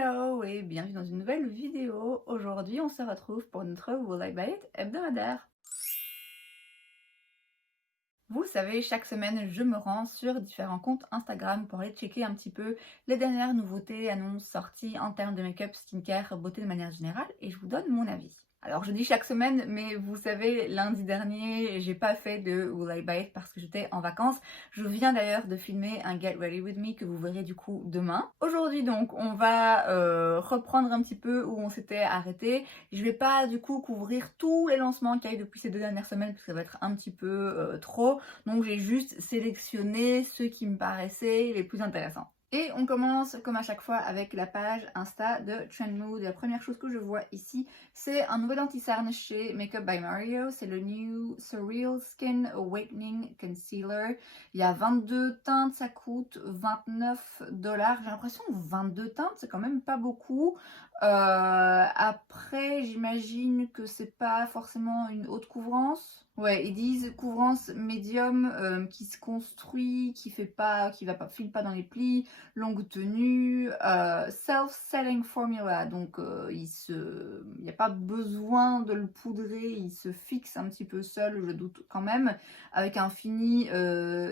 Hello et bienvenue dans une nouvelle vidéo. Aujourd'hui, on se retrouve pour notre Will I Buy It hebdomadaire. Vous le savez, chaque semaine, je me rends sur différents comptes Instagram pour aller checker un petit peu les dernières nouveautés, annonces, sorties en termes de make-up, skincare, beauté de manière générale et je vous donne mon avis. Alors je dis chaque semaine, mais vous savez, lundi dernier, j'ai pas fait de Will I Buy It parce que j'étais en vacances. Je viens d'ailleurs de filmer un Get Ready With Me que vous verrez du coup demain. Aujourd'hui donc, on va reprendre un petit peu où on s'était arrêté. Je vais pas du coup couvrir tous les lancements qu'il y a eu depuis ces 2 dernières semaines parce que ça va être un petit peu trop. Donc j'ai juste sélectionné ceux qui me paraissaient les plus intéressants. Et on commence comme à chaque fois avec la page Insta de Trendmood. La première chose que je vois ici, c'est un nouvel anti-cerne chez Makeup by Mario. C'est le New Surreal Skin Awakening Concealer. Il y a 22 teintes, ça coûte 29 $. J'ai l'impression que 22 teintes, c'est quand même pas beaucoup. Après, j'imagine que c'est pas forcément une haute couvrance. Ouais, ils disent couvrance médium qui se construit, qui file pas dans les plis, longue tenue, self-setting formula, donc il n'y a pas besoin de le poudrer, il se fixe un petit peu seul, je doute quand même, avec un fini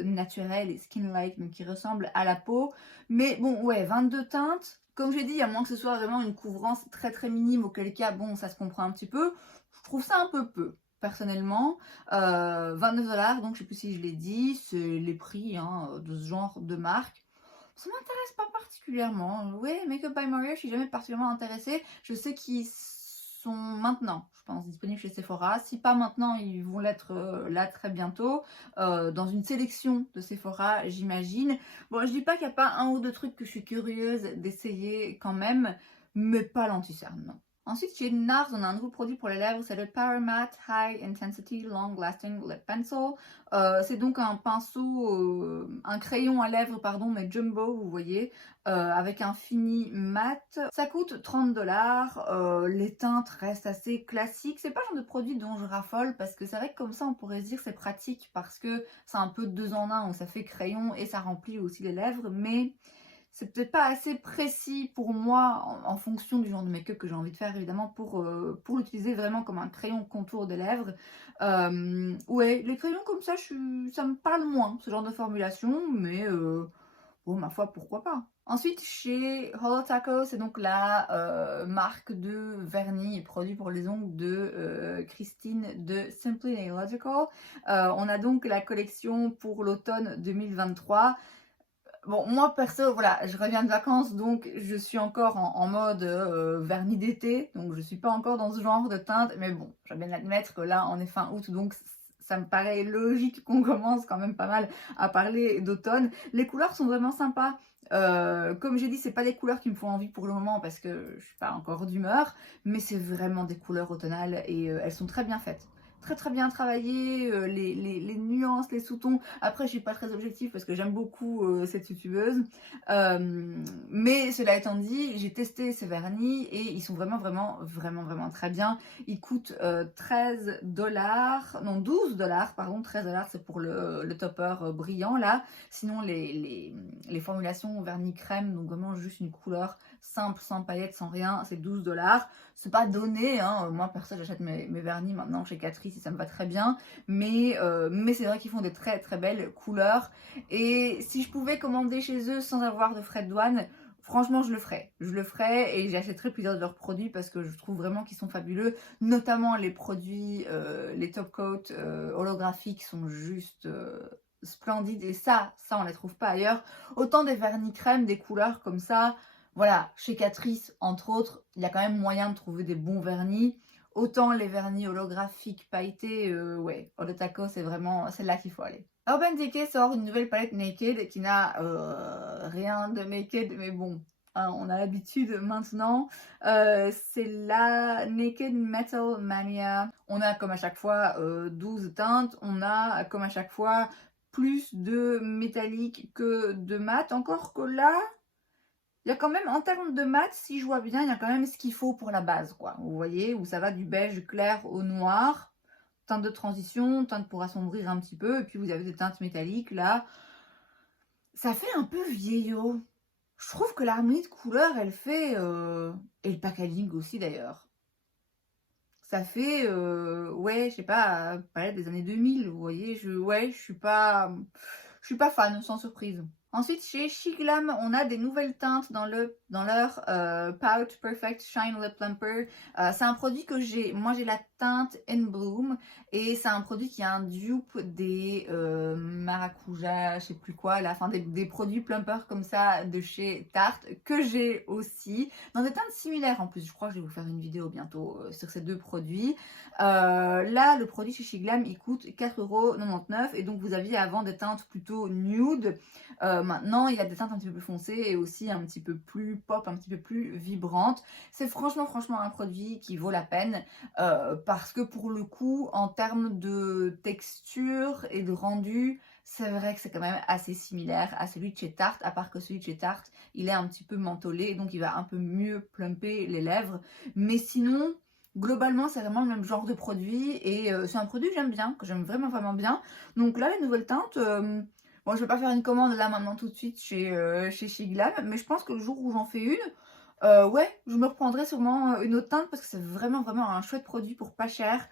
naturel et skin-like, donc qui ressemble à la peau. Mais bon, ouais, 22 teintes. Comme j'ai dit, à moins que ce soit vraiment une couvrance très très minime, auquel cas, bon, ça se comprend un petit peu. Je trouve ça un peu peu, personnellement. 29 $, donc je sais plus si je l'ai dit, c'est les prix de ce genre de marque. Ça m'intéresse pas particulièrement. Oui, Makeup by Mario, je suis jamais particulièrement intéressée. Je sais qu'ils sont maintenant, je pense, disponibles chez Sephora. Si pas maintenant, ils vont l'être là très bientôt. Dans une sélection de Sephora, j'imagine. Bon, je dis pas qu'il n'y a pas un ou deux trucs que je suis curieuse d'essayer quand même, mais pas l'anti-cerne, non. Ensuite, chez NARS, on a un nouveau produit pour les lèvres, c'est le Power Matte High Intensity Long Lasting Lip Pencil. C'est donc un pinceau, un crayon à lèvres, pardon, mais jumbo, vous voyez, avec un fini mat. Ça coûte 30 $. Les teintes restent assez classiques. C'est pas le genre de produit dont je raffole parce que c'est vrai que comme ça, on pourrait se dire c'est pratique parce que c'est un peu 2 en 1 où ça fait crayon et ça remplit aussi les lèvres, mais c'est peut-être pas assez précis pour moi en fonction du genre de make-up que j'ai envie de faire évidemment pour l'utiliser vraiment comme un crayon contour des lèvres. Ouais, les crayons comme ça, ça me parle moins ce genre de formulation, mais bon, ma foi, pourquoi pas. Ensuite, chez Holo Taco, c'est donc la marque de vernis et produits pour les ongles de Christine de Simply Nailogical. On a donc la collection pour l'automne 2023. Bon, moi perso, voilà, je reviens de vacances, donc je suis encore en mode vernis d'été, donc je suis pas encore dans ce genre de teinte, mais bon, je vais bien admettre que là, on est fin août, donc ça me paraît logique qu'on commence quand même pas mal à parler d'automne. Les couleurs sont vraiment sympas. Comme j'ai dit, c'est pas des couleurs qui me font envie pour le moment parce que je suis pas encore d'humeur, mais c'est vraiment des couleurs automnales et elles sont très bien faites. Très très bien travaillé, les nuances, les sous-tons. Après, je suis pas très objective parce que j'aime beaucoup cette youtubeuse. Mais cela étant dit, j'ai testé ces vernis et ils sont vraiment très bien. Ils coûtent 13 $, non 12 $, pardon, 13 $, c'est pour le topper brillant là. Sinon, les formulations vernis crème, donc vraiment juste une couleur simple, sans paillettes, sans rien, c'est 12 $. C'est pas donné, hein. Moi perso j'achète mes vernis maintenant chez Catrice et ça me va très bien, mais c'est vrai qu'ils font des très très belles couleurs et si je pouvais commander chez eux sans avoir de frais de douane, franchement je le ferais et j'achèterais plusieurs de leurs produits parce que je trouve vraiment qu'ils sont fabuleux, notamment les produits, les top coat holographiques sont juste splendides et ça on les trouve pas ailleurs. Autant des vernis crème, des couleurs comme ça, voilà, chez Catrice, entre autres, il y a quand même moyen de trouver des bons vernis. Autant les vernis holographiques pailletés, ouais, Holo Taco, c'est là qu'il faut aller. Urban Decay sort une nouvelle palette Naked qui n'a rien de Naked, mais bon, hein, on a l'habitude maintenant. C'est la Naked Metal Mania. On a comme à chaque fois 12 teintes. On a comme à chaque fois plus de métallique que de mat. Encore que là, il y a quand même, en termes de mat, si je vois bien, il y a quand même ce qu'il faut pour la base, quoi. Vous voyez, où ça va du beige clair au noir. Teinte de transition, teinte pour assombrir un petit peu. Et puis vous avez des teintes métalliques, là. Ça fait un peu vieillot. Je trouve que l'harmonie de couleurs, elle fait, et le packaging aussi d'ailleurs. Ça fait, ouais, je sais pas, palette des années 2000, vous voyez? Ouais, je suis pas fan, sans surprise. Ensuite, chez Shiglam, on a des nouvelles teintes dans leur Pout Perfect Shine Lip Plumper. C'est un produit que j'ai. Moi, j'ai la teinte In Bloom. Et c'est un produit qui est un dupe des maracuja, je sais plus quoi, là, enfin des produits plumper comme ça de chez Tarte que j'ai aussi. Dans des teintes similaires en plus. Je crois que je vais vous faire une vidéo bientôt sur ces deux produits. Là, le produit chez Shiglam, il coûte 4,99 € et donc vous aviez avant des teintes plutôt nude. Maintenant, il y a des teintes un petit peu plus foncées et aussi un petit peu plus pop, un petit peu plus vibrantes. C'est franchement un produit qui vaut la peine parce que pour le coup, en termes de texture et de rendu, c'est vrai que c'est quand même assez similaire à celui de chez Tarte, à part que celui de chez Tarte, il est un petit peu mentholé, donc il va un peu mieux plumper les lèvres. Mais sinon, globalement, c'est vraiment le même genre de produit et c'est un produit que j'aime bien, que j'aime vraiment bien. Donc là, les nouvelles teintes, bon, je vais pas faire une commande là maintenant tout de suite chez Shiglam, mais je pense que le jour où j'en fais une, ouais, je me reprendrai sûrement une autre teinte parce que c'est vraiment un chouette produit pour pas cher.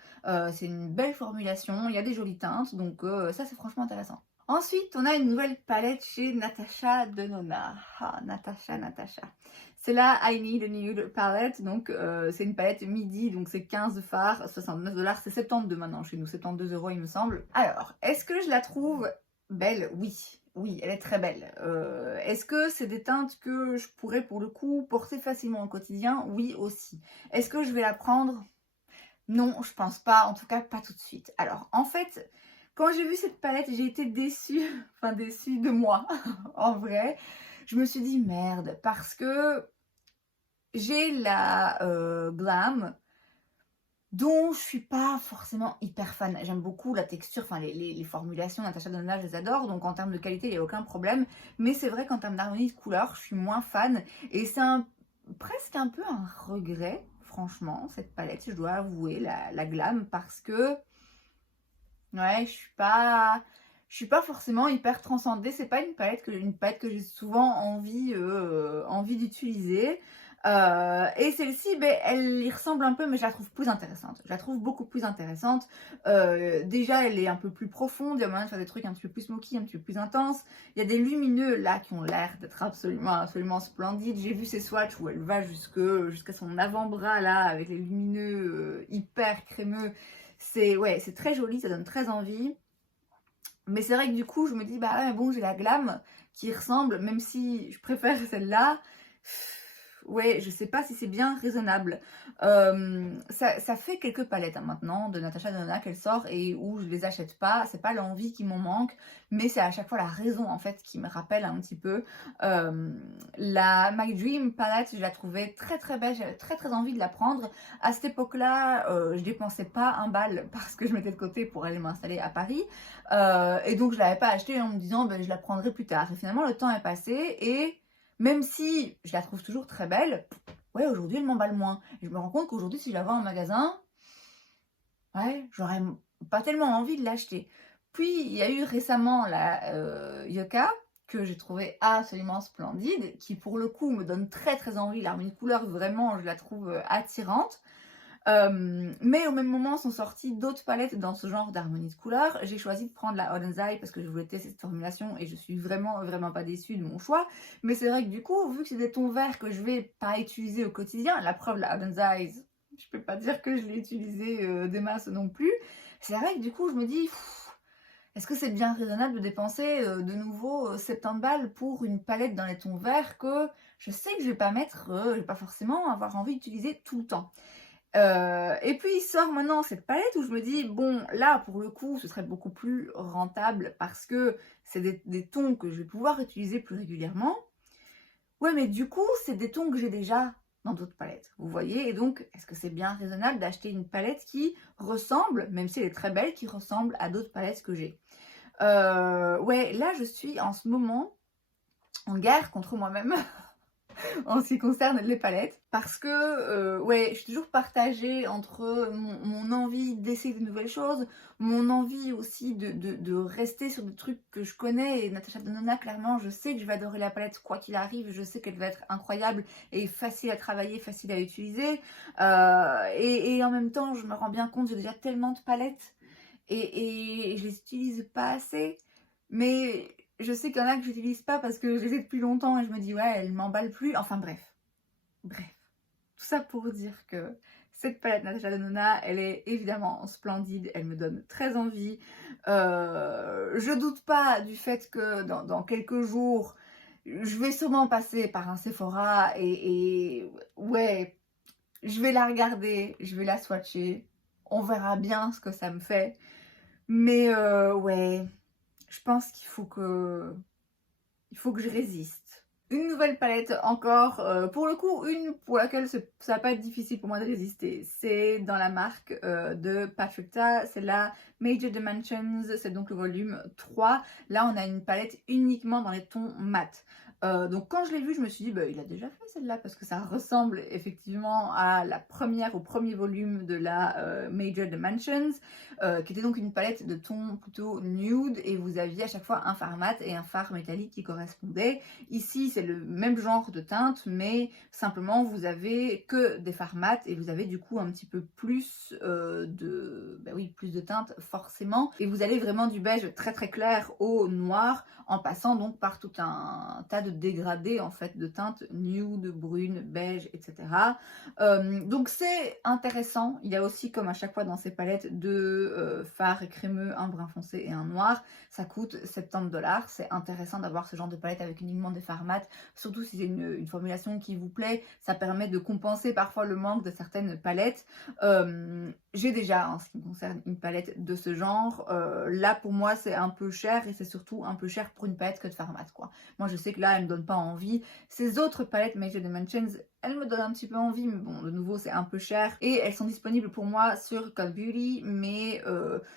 C'est une belle formulation, il y a des jolies teintes, donc ça c'est franchement intéressant. Ensuite, on a une nouvelle palette chez Natasha Denona. Ah, Natasha. C'est la I Need a Nude palette, donc c'est une palette midi, donc c'est 15 fards, 69 $, c'est 72 maintenant chez nous, 72 € il me semble. Alors, est-ce que je la trouve belle? Oui. Oui, elle est très belle. Est-ce que c'est des teintes que je pourrais pour le coup porter facilement au quotidien? Oui aussi. Est-ce que je vais la prendre? Non, je pense pas, en tout cas pas tout de suite. Alors en fait, quand j'ai vu cette palette, j'ai été déçue, enfin déçue de moi, en vrai. Je me suis dit merde, parce que j'ai la Glam, dont je suis pas forcément hyper fan. J'aime beaucoup la texture, enfin les formulations Natasha Denona, je les adore, donc en termes de qualité, il n'y a aucun problème. Mais c'est vrai qu'en termes d'harmonie de couleur, je suis moins fan. Et c'est presque un peu un regret, franchement, cette palette, je dois avouer, la Glam, parce que, ouais, je suis pas forcément hyper transcendée. C'est pas une palette que j'ai souvent envie d'utiliser. Et celle-ci, ben, elle y ressemble un peu, mais je la trouve plus intéressante. Je la trouve beaucoup plus intéressante. Déjà, elle est un peu plus profonde. Il y a moyen de faire des trucs un petit peu plus smoky, un petit peu plus intenses. Il y a des lumineux là qui ont l'air d'être absolument splendides. J'ai vu ces swatchs où elle va jusqu'à son avant-bras là, avec les lumineux hyper crémeux. Ouais, c'est très joli, ça donne très envie. Mais c'est vrai que du coup, je me dis, bah ouais, bon, j'ai la Glam qui ressemble, même si je préfère celle-là. Ouais, je sais pas si c'est bien raisonnable. Ça fait quelques palettes hein, maintenant de Natasha Denona qu'elle sort et où je les achète pas. C'est pas l'envie qui m'en manque, mais c'est à chaque fois la raison en fait qui me rappelle un petit peu. La My Dream palette, je la trouvais très belle. J'avais très envie de la prendre. À cette époque-là, je dépensais pas un bal parce que je mettais de côté pour aller m'installer à Paris. Et donc je l'avais pas achetée en me disant ben, je la prendrai plus tard. Et finalement, le temps est passé et même si je la trouve toujours très belle, ouais, aujourd'hui, elle m'emballe moins. Et je me rends compte qu'aujourd'hui, si je la vois en magasin, ouais, j'aurais pas tellement envie de l'acheter. Puis, il y a eu récemment la Yoka, que j'ai trouvé absolument splendide, qui pour le coup me donne très envie. L'harmonie de couleur, vraiment, je la trouve attirante. Mais au même moment sont sorties d'autres palettes dans ce genre d'harmonie de couleurs. J'ai choisi de prendre la Odense parce que je voulais tester cette formulation et je suis vraiment pas déçue de mon choix. Mais c'est vrai que du coup, vu que c'est des tons verts que je vais pas utiliser au quotidien, la preuve, la Odense, je peux pas dire que je l'ai utilisée des masses non plus. C'est vrai que du coup, je me dis, est-ce que c'est bien raisonnable de dépenser de nouveau 70 balles pour une palette dans les tons verts que je sais que je vais pas mettre, je vais pas forcément avoir envie d'utiliser tout le temps. Et puis il sort maintenant cette palette où je me dis, bon, là pour le coup, ce serait beaucoup plus rentable parce que c'est des tons que je vais pouvoir utiliser plus régulièrement. Ouais, mais du coup, c'est des tons que j'ai déjà dans d'autres palettes, vous voyez. Et donc, est-ce que c'est bien raisonnable d'acheter une palette qui ressemble, même si elle est très belle, qui ressemble à d'autres palettes que j'ai? Ouais, là je suis en ce moment en guerre contre moi-même. en ce qui concerne les palettes. Parce que, ouais, je suis toujours partagée entre mon envie d'essayer de nouvelles choses, mon envie aussi de rester sur des trucs que je connais. Et Natasha Denona, clairement, je sais que je vais adorer la palette quoi qu'il arrive. Je sais qu'elle va être incroyable et facile à travailler, facile à utiliser. Et en même temps, je me rends bien compte, j'ai déjà tellement de palettes et je les utilise pas assez. Mais je sais qu'il y en a que j'utilise pas parce que je les ai depuis longtemps et je me dis ouais, elles m'emballent plus. Enfin bref. Tout ça pour dire que cette palette Natasha Denona, elle est évidemment splendide, elle me donne très envie. Je doute pas du fait que dans quelques jours, je vais sûrement passer par un Sephora et ouais, je vais la regarder, je vais la swatcher. On verra bien ce que ça me fait. Mais ouais, je pense il faut que je résiste. Une nouvelle palette encore, pour le coup, une pour laquelle ça va pas être difficile pour moi de résister. C'est dans la marque de Patrick Ta, c'est la Major Dimensions, c'est donc le volume 3. Là, on a une palette uniquement dans les tons mat. Donc quand je l'ai vu, je me suis dit, bah, il a déjà fait celle-là, parce que ça ressemble effectivement à au premier volume de la Major Dimensions, qui était donc une palette de tons plutôt nude, et vous aviez à chaque fois un fard mat et un fard métallique qui correspondaient. Ici, c'est le même genre de teinte, mais simplement, vous avez que des fards mat, et vous avez du coup un petit peu plus plus de teinte forcément, et vous allez vraiment du beige très très clair au noir, en passant donc par tout un tas de dégradés en fait de teintes nude, brune, beige, etc. Donc c'est intéressant. Il y a aussi, comme à chaque fois dans ces palettes, deux fards crémeux, un brun foncé et un noir. Ça coûte 70$. C'est intéressant d'avoir ce genre de palette avec uniquement des fards mat, surtout si c'est une formulation qui vous plaît. Ça permet de compenser parfois le manque de certaines palettes. J'ai déjà, en ce qui me concerne, une palette de ce genre. Là, pour moi, c'est un peu cher, et c'est surtout un peu cher pour une palette que de fards mat, quoi. Moi, je sais que là, elle me donne pas envie. Ces autres palettes Major Dimensions, elles me donnent un petit peu envie, mais bon, de nouveau, c'est un peu cher. Et elles sont disponibles pour moi sur Cult Beauty, mais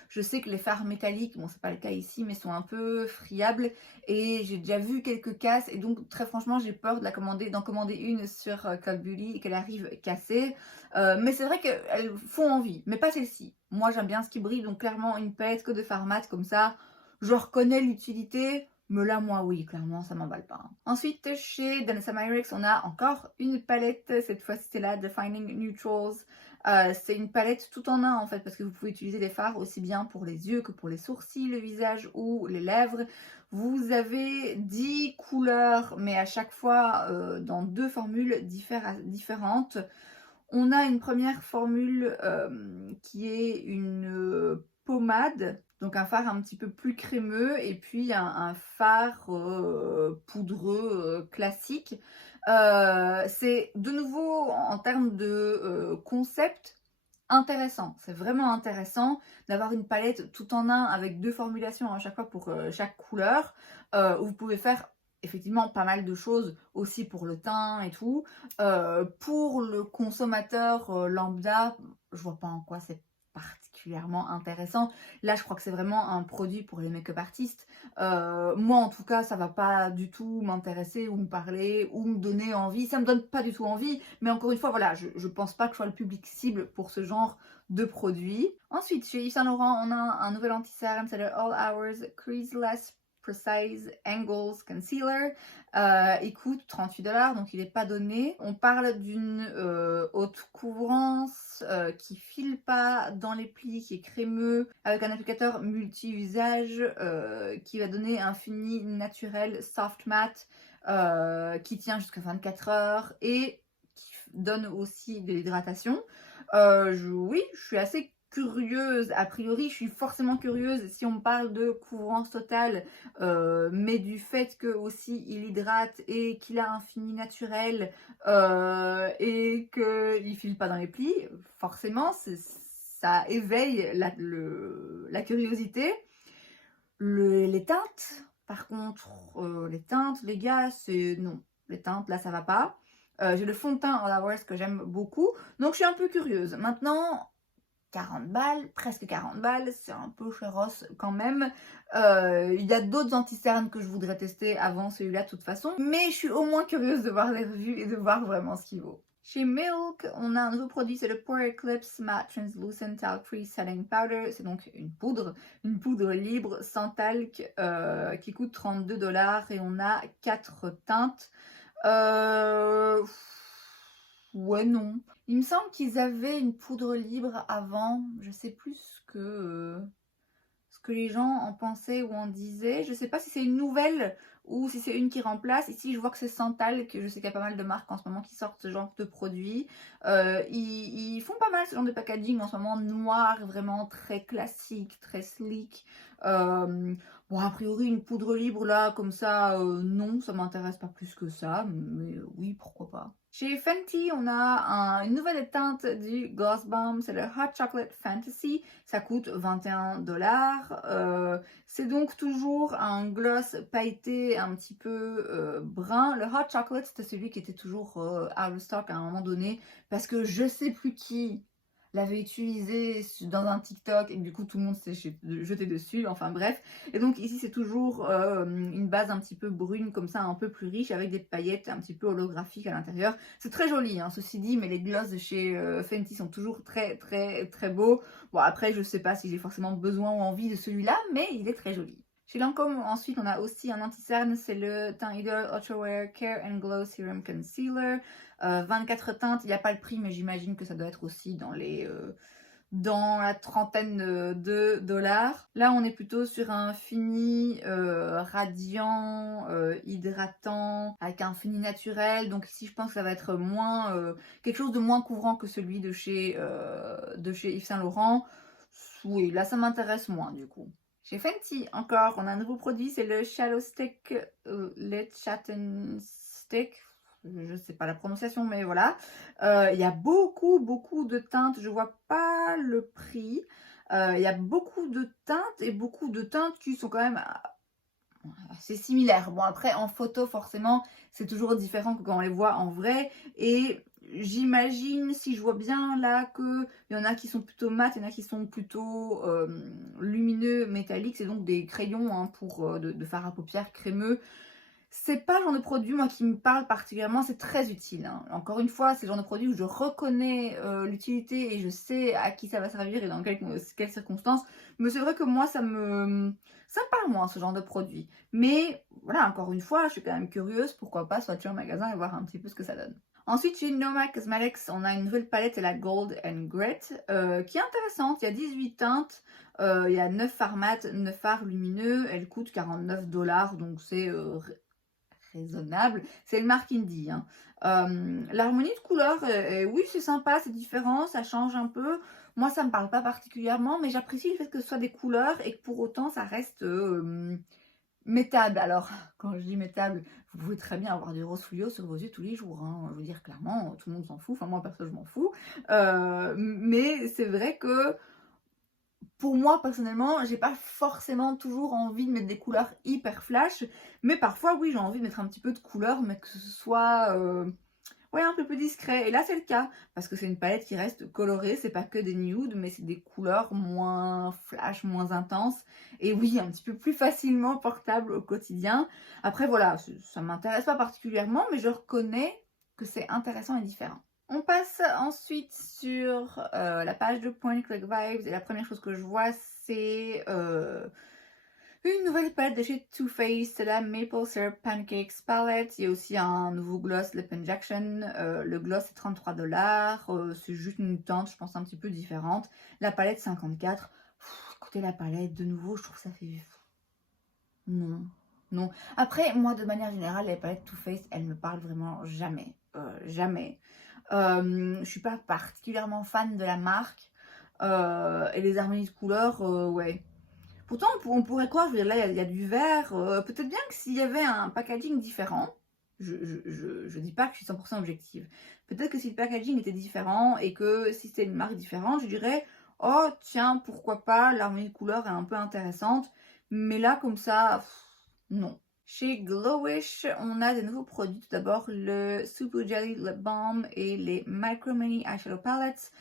je sais que les fards métalliques, bon, c'est pas le cas ici, mais sont un peu friables. Et j'ai déjà vu quelques casses, et donc, très franchement, j'ai peur d'en commander une sur Cult Beauty et qu'elle arrive cassée. Mais c'est vrai qu'elles font envie, mais pas celle-ci. Moi, j'aime bien ce qui brille, donc clairement, une palette que de fards mat comme ça, je reconnais l'utilité. Mais là, moi, oui, clairement, ça m'emballe pas. Ensuite, chez Danessa Myricks, on a encore une palette. Cette fois, c'est la Defining Neutrals. C'est une palette tout en un, en fait, parce que vous pouvez utiliser des fards aussi bien pour les yeux que pour les sourcils, le visage ou les lèvres. Vous avez 10 couleurs, mais à chaque fois dans deux formules différentes. On a une première formule qui est une pommade, donc un fard un petit peu plus crémeux, et puis un fard poudreux classique. C'est de nouveau en termes de concept intéressant. C'est vraiment intéressant d'avoir une palette tout en un avec deux formulations à chaque fois pour chaque couleur, où vous pouvez faire effectivement pas mal de choses aussi pour le teint et tout. Pour le consommateur lambda, je vois pas en quoi c'est particulièrement intéressant. Là, je crois que c'est vraiment un produit pour les make-up artistes. Moi, en tout cas, ça va pas du tout m'intéresser ou me parler ou me donner envie. Ça me donne pas du tout envie, mais encore une fois, voilà, je pense pas que je sois le public cible pour ce genre de produit. Ensuite, chez Yves Saint Laurent, on a un nouvel anti-cerne, c'est le All Hours Creaseless Precise Angles Concealer. Il coûte 38$, donc il n'est pas donné. On parle d'une haute couvrance qui file pas dans les plis, qui est crémeux, avec un applicateur multi-usage qui va donner un fini naturel soft matte qui tient jusqu'à 24 heures et qui donne aussi de l'hydratation. Oui, je suis assez curieuse, a priori je suis forcément curieuse si on parle de couvrance totale, mais du fait que aussi il hydrate et qu'il a un fini naturel et qu'il file pas dans les plis, forcément ça éveille la curiosité. Les teintes, par contre, les teintes, les gars, c'est non, les teintes là ça va pas. J'ai le fond de teint All Hours que j'aime beaucoup, donc je suis un peu curieuse. Maintenant, 40 balles, presque 40 balles, c'est un peu chéros quand même. Il y a d'autres anti-cernes que je voudrais tester avant celui-là de toute façon, mais je suis au moins curieuse de voir les revues et de voir vraiment ce qu'il vaut. Chez Milk, on a un nouveau produit, c'est le Pore Eclipse Matte Translucent Talc Free Setting Powder. C'est donc une poudre libre sans talc qui coûte 32 $ et on a 4 teintes. Ouais, non. Il me semble qu'ils avaient une poudre libre avant. Je sais plus ce que les gens en pensaient ou en disaient. Je sais pas si c'est une nouvelle ou si c'est une qui remplace. Ici, je vois que c'est sans talc. Je sais qu'il y a pas mal de marques en ce moment qui sortent ce genre de produits. Ils font pas mal ce genre de packaging en ce moment, noir, vraiment très classique, très sleek. Bon, a priori, une poudre libre là, comme ça, non, ça m'intéresse pas plus que ça. Mais oui, pourquoi pas. Chez Fenty, on a une nouvelle teinte du Gloss Bomb, c'est le Hot Chocolate Fantasy. Ça coûte 21 $. C'est donc toujours un gloss pailleté un petit peu brun. Le Hot Chocolate, c'était celui qui était toujours out of stock à un moment donné parce que je sais plus qui l'avait utilisé dans un TikTok et du coup tout le monde s'est jeté dessus, enfin bref. Et donc ici c'est toujours une base un petit peu brune comme ça, un peu plus riche avec des paillettes un petit peu holographiques à l'intérieur. C'est très joli hein, ceci dit, mais les gloss de chez Fenty sont toujours très très très beaux. Bon après je sais pas si j'ai forcément besoin ou envie de celui-là, mais il est très joli. Chez Lancôme, ensuite, on a aussi un anti-cerne, c'est le Teint Idol Ultra Wear Care and Glow Serum Concealer. 24 teintes, il n'y a pas le prix, mais j'imagine que ça doit être aussi dans la trentaine de $. Là, on est plutôt sur un fini radiant, hydratant, avec un fini naturel. Donc ici, je pense que ça va être quelque chose de moins couvrant que celui de chez Yves Saint Laurent. Oui, là, ça m'intéresse moins du coup. Chez Fenty, encore, on a un nouveau produit, c'est le Shadow Stick, Lit Satin Stick. Je sais pas la prononciation, mais voilà. Il y a beaucoup de teintes. Je vois pas le prix. Il y a beaucoup de teintes et beaucoup de teintes qui sont quand même assez similaires. Bon, après, en photo, forcément, c'est toujours différent que quand on les voit en vrai. Et j'imagine, si je vois bien là, qu'il y en a qui sont plutôt mat, il y en a qui sont plutôt lumineux, métalliques. C'est donc des crayons hein, pour de fard à paupières crémeux. C'est pas le genre de produit, moi, qui me parle particulièrement, c'est très utile. Hein. Encore une fois, c'est le genre de produit où je reconnais l'utilité et je sais à qui ça va servir et dans quelles circonstances. Mais c'est vrai que moi, ça me parle moins, ce genre de produit. Mais voilà, encore une fois, je suis quand même curieuse, pourquoi pas sortir au magasin et voir un petit peu ce que ça donne. Ensuite, chez Noma Cosmetics, on a une nouvelle palette, c'est la Gold and Grit, qui est intéressante. Il y a 18 teintes, il y a 9 fards mat, 9 fards lumineux. Elle coûte 49 $, donc c'est raisonnable. C'est le marque Indie. Hein. L'harmonie de couleurs, oui, c'est sympa, c'est différent, ça change un peu. Moi, ça me parle pas particulièrement, mais j'apprécie le fait que ce soit des couleurs et que pour autant, ça reste mettable. Alors, quand je dis mettable, vous pouvez très bien avoir des roses fluo sur vos yeux tous les jours. Hein. Je veux dire, clairement, tout le monde s'en fout. Enfin, moi, perso, je m'en fous. Mais c'est vrai que pour moi, personnellement, j'ai pas forcément toujours envie de mettre des couleurs hyper flash. Mais parfois, oui, j'ai envie de mettre un petit peu de couleur, mais que ce soit ouais, un peu plus discret. Et là, c'est le cas. Parce que c'est une palette qui reste colorée. C'est pas que des nudes, mais c'est des couleurs moins flash, moins intenses. Et oui, un petit peu plus facilement portable au quotidien. Après, voilà, ça m'intéresse pas particulièrement, mais je reconnais que c'est intéressant et différent. On passe ensuite sur la page de Point Click Vibes et la première chose que je vois c'est une nouvelle palette de chez Too Faced, c'est la Maple Syrup Pancakes Palette. Il y a aussi un nouveau gloss Lip Injection, le gloss est 33 $, c'est juste une teinte je pense un petit peu différente. La palette 54 $. Écoutez la palette de nouveau, je trouve que ça fait... Non. Après moi de manière générale les palettes Too Faced elles me parlent vraiment jamais. Jamais. Je suis pas particulièrement fan de la marque. Et les harmonies de couleurs, ouais. Pourtant, on pourrait croire, je veux dire, là, il y a du vert. Peut-être bien que s'il y avait un packaging différent, je dis pas que je suis 100% objective. Peut-être que si le packaging était différent et que si c'était une marque différente, je dirais, oh tiens, pourquoi pas, l'harmonie de couleurs est un peu intéressante. Mais là, comme ça, non. Chez Glowish, on a des nouveaux produits. Tout d'abord, le Super Jelly Lip Balm et les Micro Mini Eyeshadow Palettes.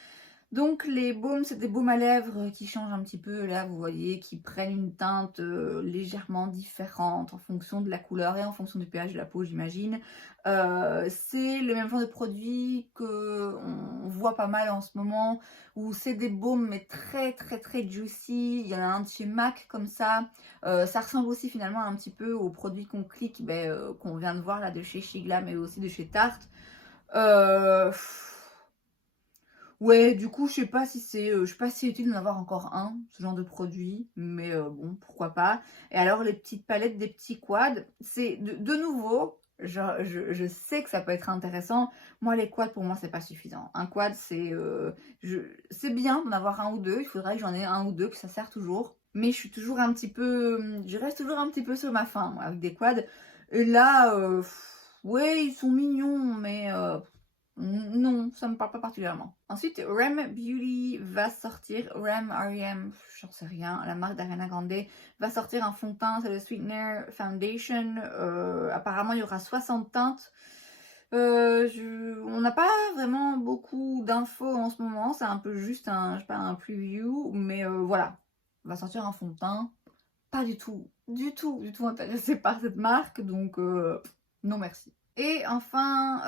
Donc les baumes, c'est des baumes à lèvres qui changent un petit peu, là vous voyez, qui prennent une teinte légèrement différente en fonction de la couleur et en fonction du pH de la peau, j'imagine. C'est le même genre de produit qu'on voit pas mal en ce moment, où c'est des baumes mais très très très juicy. Il y en a un de chez MAC comme ça. Ça ressemble aussi finalement un petit peu aux produits qu'on clique, qu'on vient de voir là de chez Shigla, mais aussi de chez Tarte. Euh, Ouais, du coup, je sais pas si c'est utile d'en avoir encore un, ce genre de produit, mais bon, pourquoi pas. Et alors, les petites palettes des petits quads, c'est de nouveau, je sais que ça peut être intéressant. Moi, les quads, pour moi, c'est pas suffisant. Un quad, c'est bien d'en avoir un ou deux. Il faudrait que j'en ai un ou deux, que ça sert toujours. Mais je reste toujours un petit peu sur ma faim, moi, avec des quads. Et là, ouais, ils sont mignons, mais non, ça me parle pas particulièrement. Ensuite, Rem Beauty va sortir, Rem, R.E.M., j'en sais rien, la marque d'Ariana Grande, va sortir un fond de teint, c'est le Sweetener Foundation. Apparemment, il y aura 60 teintes. On n'a pas vraiment beaucoup d'infos en ce moment, c'est un peu juste je sais pas, un preview, mais voilà. On va sortir un fond de teint. Pas du tout intéressée par cette marque, donc non merci. Et enfin,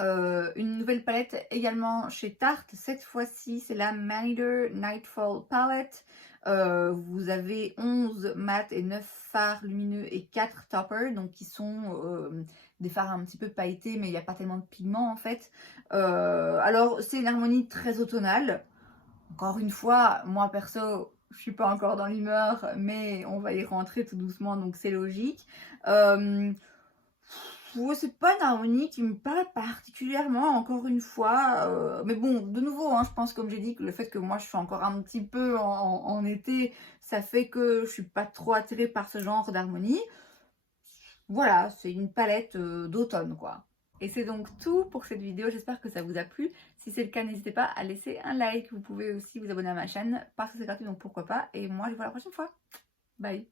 une nouvelle palette également chez Tarte. Cette fois-ci, c'est la Maneater Nightfall Palette. Vous avez 11 mat et 9 fards lumineux et 4 toppers, donc qui sont des fards un petit peu pailletés, mais il n'y a pas tellement de pigments en fait. Alors, c'est une harmonie très automnale. Encore une fois, moi perso, je suis pas encore dans l'humeur, mais on va y rentrer tout doucement, donc c'est logique. Ouais, c'est pas une harmonie qui me parle particulièrement, encore une fois. Mais bon, de nouveau, hein, je pense, comme j'ai dit, que le fait que moi je suis encore un petit peu en été, ça fait que je suis pas trop attirée par ce genre d'harmonie. Voilà, c'est une palette d'automne, quoi. Et c'est donc tout pour cette vidéo, j'espère que ça vous a plu. Si c'est le cas, n'hésitez pas à laisser un like. Vous pouvez aussi vous abonner à ma chaîne parce que c'est gratuit, donc pourquoi pas. Et moi, je vous vois la prochaine fois. Bye.